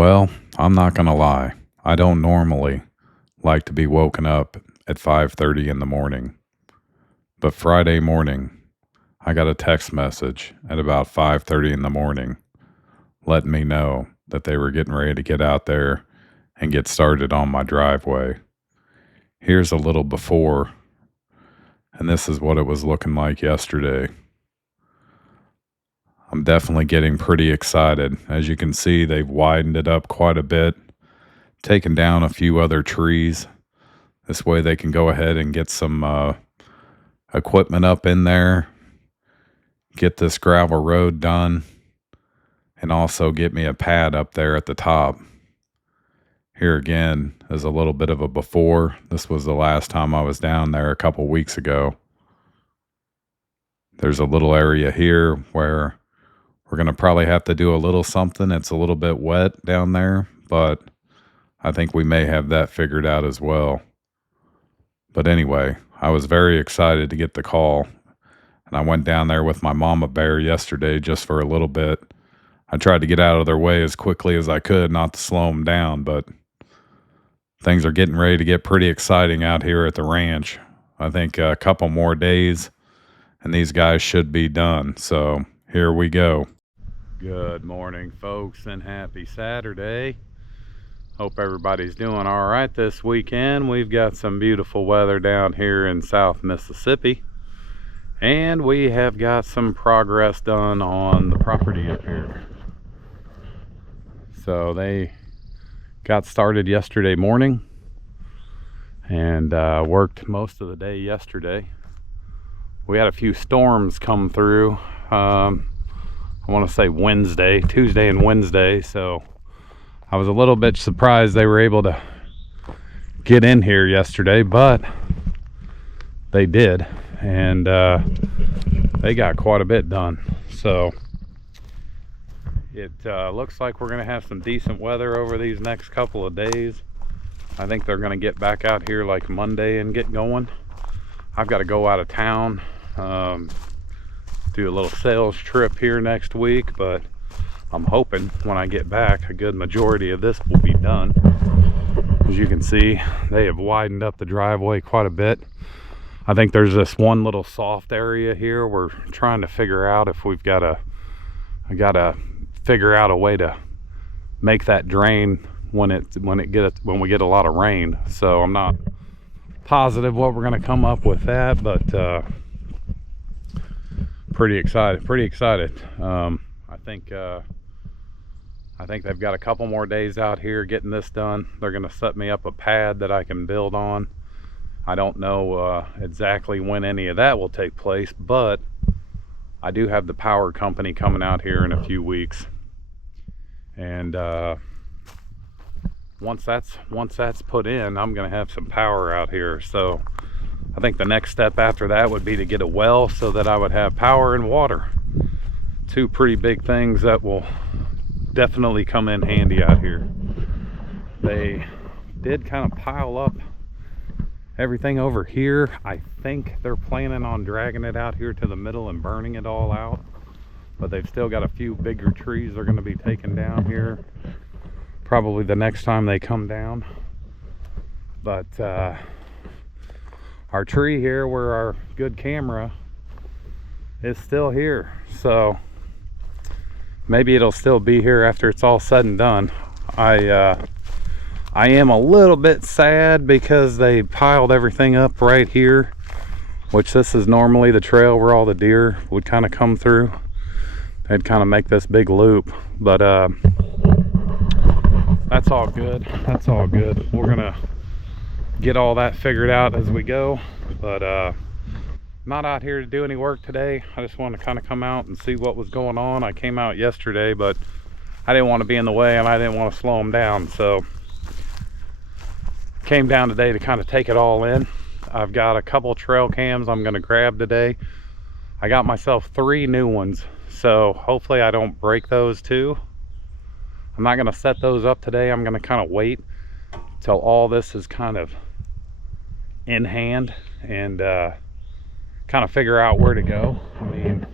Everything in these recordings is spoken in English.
Well, I'm not gonna lie. I don't normally like to be woken up at 5:30 in the morning, but Friday morning, I got a text message at about 5:30 in the morning letting me know that they were getting ready to get out there and get started on my driveway. Here's a little before, and this is what it was looking like yesterday. I'm definitely getting pretty excited. As you can see, they've widened it up quite a bit, taken down a few other trees. This way they can go ahead and get some equipment up in there, get this gravel road done, and also get me a pad up there at the top. Here again is a little bit of a before. This was the last time I was down there a couple weeks ago. There's a little area here where we're going to probably have to do a little something. It's a little bit wet down there, but I think we may have that figured out as well. But anyway, I was very excited to get the call, and I went down there with my mama bear yesterday just for a little bit. I tried to get out of their way as quickly as I could, not to slow them down, but things are getting ready to get pretty exciting out here at the ranch. I think a couple more days, and these guys should be done. So here we go. Good morning, folks, and happy Saturday. Hope everybody's doing all right this weekend. We've got some beautiful weather down here in South Mississippi, and we have got some progress done on the property up here. So they got started yesterday morning and worked most of the day yesterday. We had a few storms come through. I want to say Tuesday and Wednesday, so I was a little bit surprised they were able to get in here yesterday, but they did, and they got quite a bit done. So it looks like we're going to have some decent weather over these next couple of days. I think they're going to get back out here like Monday and get going. I've got to go out of town, do a little sales trip here next week, but I'm hoping when I get back a good majority of this will be done. As you can see, they have widened up the driveway quite a bit. I think there's this one little soft area here we're trying to figure out if I gotta figure out a way to make that drain when we get a lot of rain. So I'm not positive what we're going to come up with that, but pretty excited. I think they've got a couple more days out here getting this done. They're going to set me up a pad that I can build on. I don't know exactly when any of that will take place, but I do have the power company coming out here in a few weeks, and once that's put in, I'm going to have some power out here. So I think the next step after that would be to get a well so that I would have power and water. Two pretty big things that will definitely come in handy out here. They did kind of pile up everything over here. I think they're planning on dragging it out here to the middle and burning it all out, but they've still got a few bigger trees they're going to be taking down here probably the next time they come down. But our tree here where our good camera is still here, so maybe it'll still be here after it's all said and done. I am a little bit sad because they piled everything up right here, which this is normally the trail where all the deer would kind of come through. They'd kind of make this big loop, but that's all good. We're gonna get all that figured out as we go, but not out here to do any work today. I just wanted to kind of come out and see what was going on. I came out yesterday, but I didn't want to be in the way and I didn't want to slow them down, so came down today to kind of take it all in. I've got a couple trail cams I'm going to grab today. I got myself 3 new ones, so hopefully I don't break those too. I'm not going to set those up today. I'm going to kind of wait till all this is kind of in hand and kind of figure out where to go. I mean,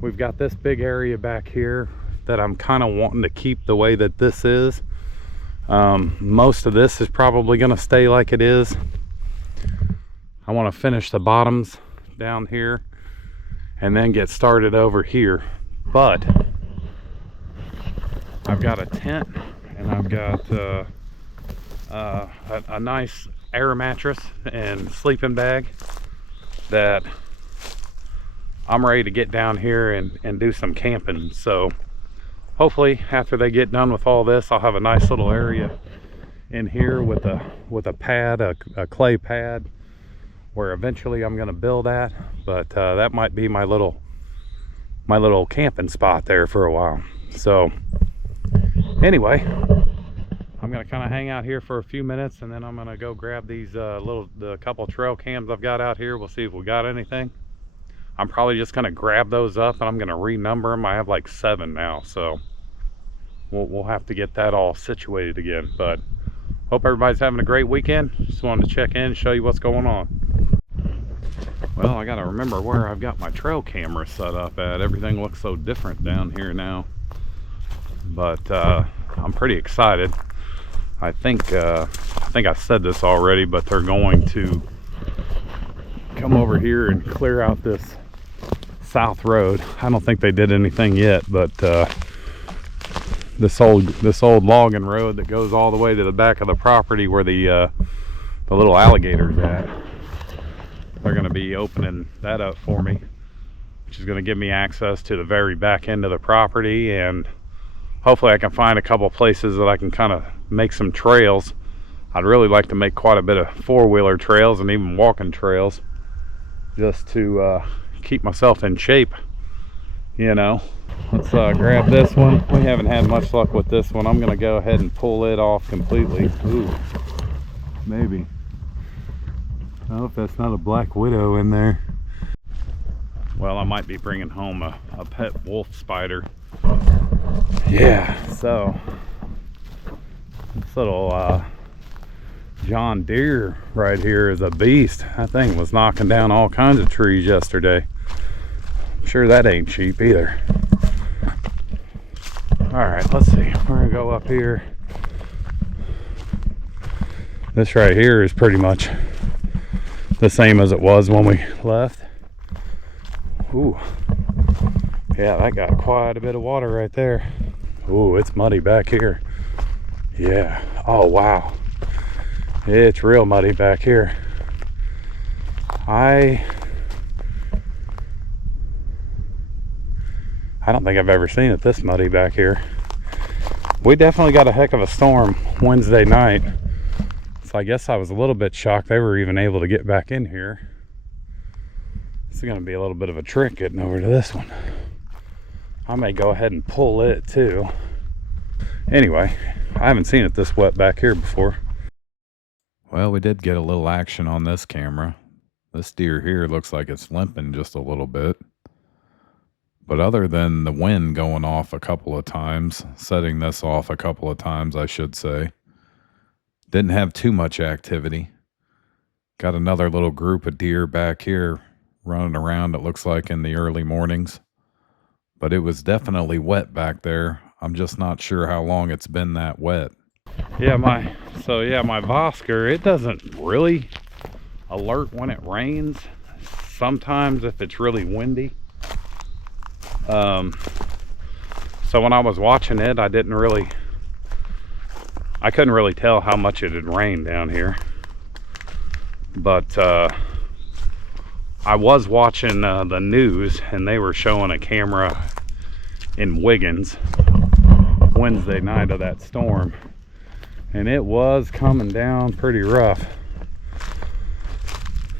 we've got this big area back here that I'm kind of wanting to keep the way that this is. Most of this is probably going to stay like it is. I want to finish the bottoms down here and then get started over here. But I've got a tent and I've got a nice air mattress and sleeping bag that I'm ready to get down here and do some camping. So hopefully after they get done with all this, I'll have a nice little area in here with a pad, a clay pad, where eventually I'm going to build at. But that might be my little camping spot there for a while. So anyway, I'm going to kind of hang out here for a few minutes, and then I'm going to go grab these the couple trail cams I've got out here. We'll see if we got anything. I'm probably just going to grab those up and I'm going to renumber them. I have like 7 now, so we'll have to get that all situated again. But hope everybody's having a great weekend. Just wanted to check in and show you what's going on. Well, I got to remember where I've got my trail camera set up at. Everything looks so different down here now. But I'm pretty excited. I think I said this already, but they're going to come over here and clear out this south road. I don't think they did anything yet, but this old logging road that goes all the way to the back of the property where the little alligator's at, they're going to be opening that up for me, which is going to give me access to the very back end of the property, and hopefully I can find a couple places that I can kind of make some trails. I'd really like to make quite a bit of 4-wheeler trails and even walking trails, just to keep myself in shape, you know. Let's grab this one. We haven't had much luck with this one. I'm gonna go ahead and pull it off completely. Ooh, maybe. I hope that's not a black widow in there. Well, I might be bringing home a pet wolf spider. Yeah, so this little John Deere right here is a beast. That thing was knocking down all kinds of trees yesterday. I'm sure that ain't cheap either. Alright, let's see. We're gonna go up here. This right here is pretty much the same as it was when we left. Ooh. Yeah, that got quite a bit of water right there. Ooh, it's muddy back here. Yeah. Oh, wow. It's real muddy back here. I don't think I've ever seen it this muddy back here. We definitely got a heck of a storm Wednesday night. So I guess I was a little bit shocked they were even able to get back in here. It's going to be a little bit of a trick getting over to this one. I may go ahead and pull it too. Anyway, I haven't seen it this wet back here before. Well, we did get a little action on this camera. This deer here looks like it's limping just a little bit. But other than the wind going off a couple of times, setting this off a couple of times, I should say, didn't have too much activity. Got another little group of deer back here running around, it looks like, in the early mornings. But it was definitely wet back there. I'm just not sure how long it's been that wet. Yeah, my Vosker, it doesn't really alert when it rains. Sometimes if it's really windy. So when I was watching it, I couldn't really tell how much it had rained down here. But I was watching the news, and they were showing a camera in Wiggins Wednesday night of that storm, and it was coming down pretty rough.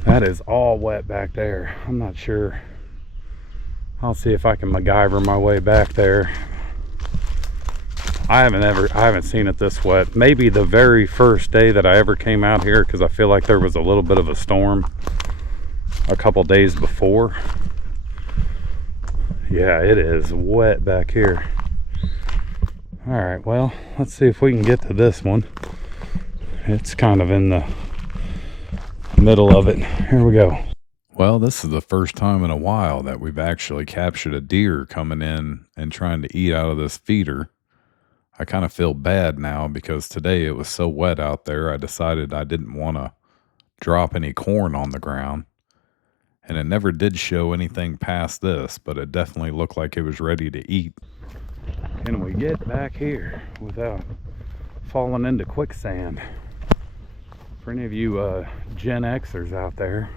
That is all wet back there. I'm not sure. I'll see if I can MacGyver my way back there. I haven't seen it this wet. Maybe the very first day that I ever came out here, because I feel like there was a little bit of a storm a couple days before. Yeah, it is wet back here. All right, well, let's see if we can get to this one. It's kind of in the middle of it. Here we go. Well, this is the first time in a while that we've actually captured a deer coming in and trying to eat out of this feeder. I kind of feel bad now because today it was so wet out there. I decided I didn't want to drop any corn on the ground. And it never did show anything past this, but it definitely looked like it was ready to eat. Can we get back here without falling into quicksand? For any of you Gen Xers out there,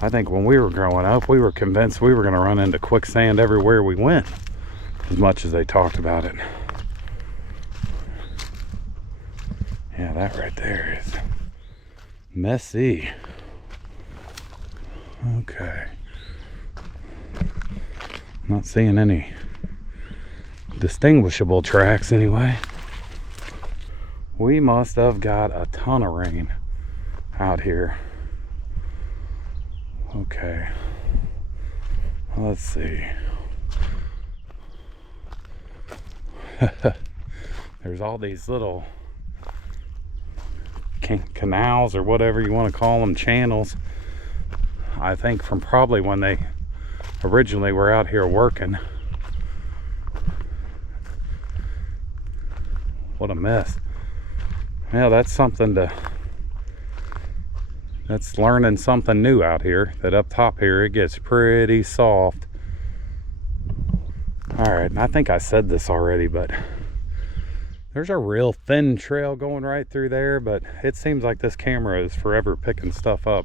I think when we were growing up, we were convinced we were going to run into quicksand everywhere we went, as much as they talked about it. Yeah, that right there is messy. Okay. Not seeing any distinguishable tracks anyway. We must have got a ton of rain out here. Okay. Let's see. There's all these little canals or whatever you want to call them, channels. I think from probably when they originally were out here working. What a mess. Yeah, that's something that's learning something new out here, that up top here it gets pretty soft. All right, and I think I said this already, but there's a real thin trail going right through there, but it seems like this camera is forever picking stuff up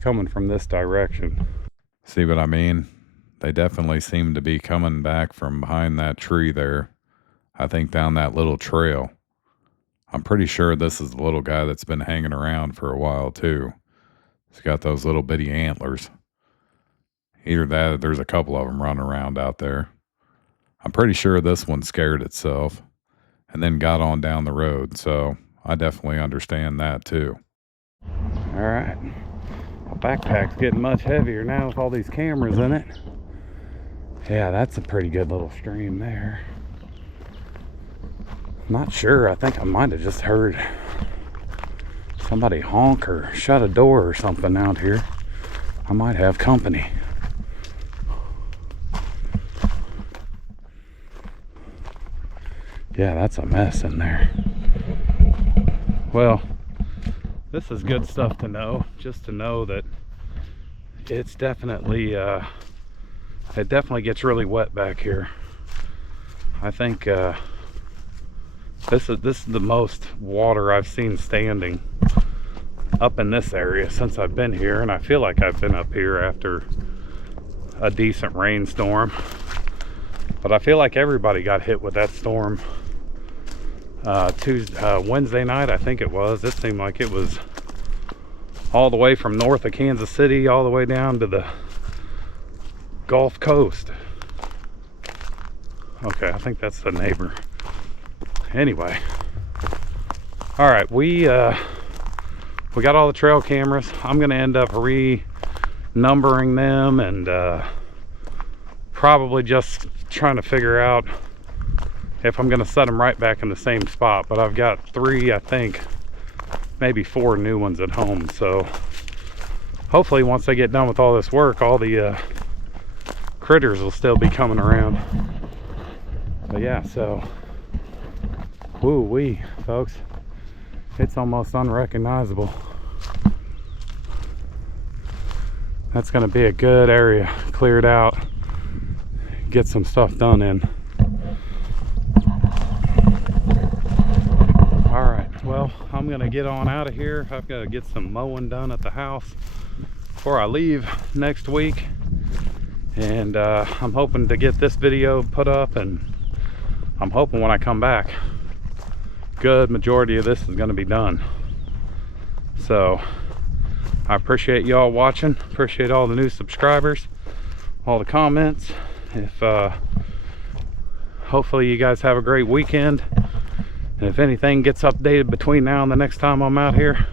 coming from this direction. See what I mean? They definitely seem to be coming back from behind that tree there. I think down that little trail. I'm pretty sure this is the little guy that's been hanging around for a while too. He's got those little bitty antlers. Either that or there's a couple of them running around out there. I'm pretty sure this one scared itself and then got on down the road, so I definitely understand that too. All right. My backpack's getting much heavier now with all these cameras in it. Yeah, that's a pretty good little stream there. Not sure. I think I might have just heard somebody honk or shut a door or something out here. I might have company. Yeah, that's a mess in there. Well, this is good stuff to know, just to know that it's definitely it definitely gets really wet back here. I think this is the most water I've seen standing up in this area since I've been here, and I feel like I've been up here after a decent rainstorm, but I feel like everybody got hit with that storm Wednesday night, I think it was. It seemed like it was all the way from north of Kansas City all the way down to the Gulf Coast. Okay, I think that's the neighbor. Anyway, all right, we got all the trail cameras. I'm gonna end up renumbering them and probably just trying to figure out if I'm gonna set them right back in the same spot. But I've got 3, I think, maybe 4 new ones at home. So hopefully once I get done with all this work, all the critters will still be coming around. But yeah, so woo-wee, folks. It's almost unrecognizable. That's gonna be a good area cleared out. Get some stuff done in. All right, well, I'm gonna get on out of here. I've got to get some mowing done at the house before I leave next week. And I'm hoping to get this video put up, and I'm hoping when I come back, good majority of this is going to be done. So I appreciate y'all watching, appreciate all the new subscribers, all the comments. If hopefully you guys have a great weekend, and if anything gets updated between now and the next time I'm out here,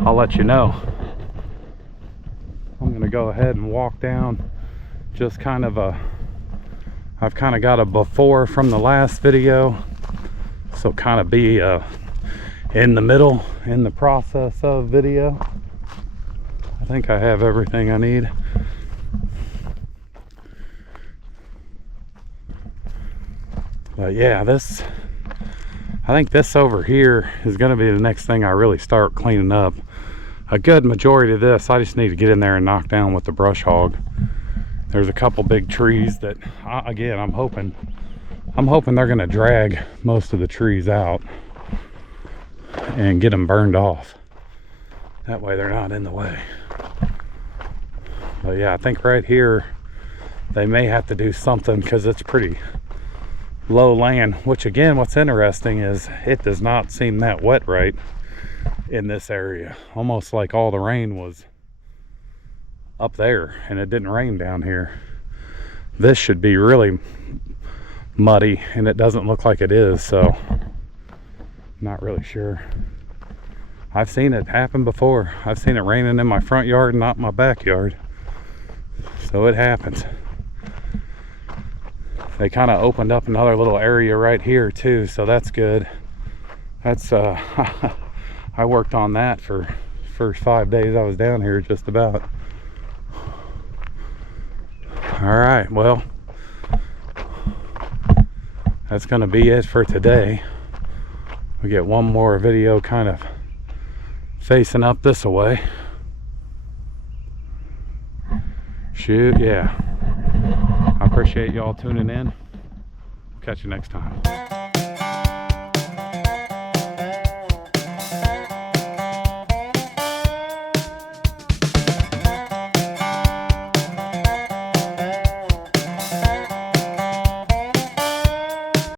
I'll let you know. I'm gonna go ahead and walk down just kind of I've kind of got a before from the last video, so kind of be in the middle in the process of video. I think I have everything I need. But yeah, I think this over here is going to be the next thing I really start cleaning up. A good majority of this, I just need to get in there and knock down with the brush hog. There's a couple big trees that, again, I'm hoping they're going to drag most of the trees out and get them burned off. That way they're not in the way. But yeah, I think right here they may have to do something because it's pretty low land, which again, what's interesting is it does not seem that wet right in this area. Almost like all the rain was up there and it didn't rain down here. This should be really muddy and it doesn't look like it is, so not really sure. I've seen it happen before. I've seen it raining in my front yard and not my backyard, so it happens. They kind of opened up another little area right here too, so that's good. That's I worked on that for first 5 days I was down here, just about. All right, well, that's gonna be it for today. We get one more video kind of facing up this way. Shoot, yeah. I appreciate y'all tuning in. Catch you next time.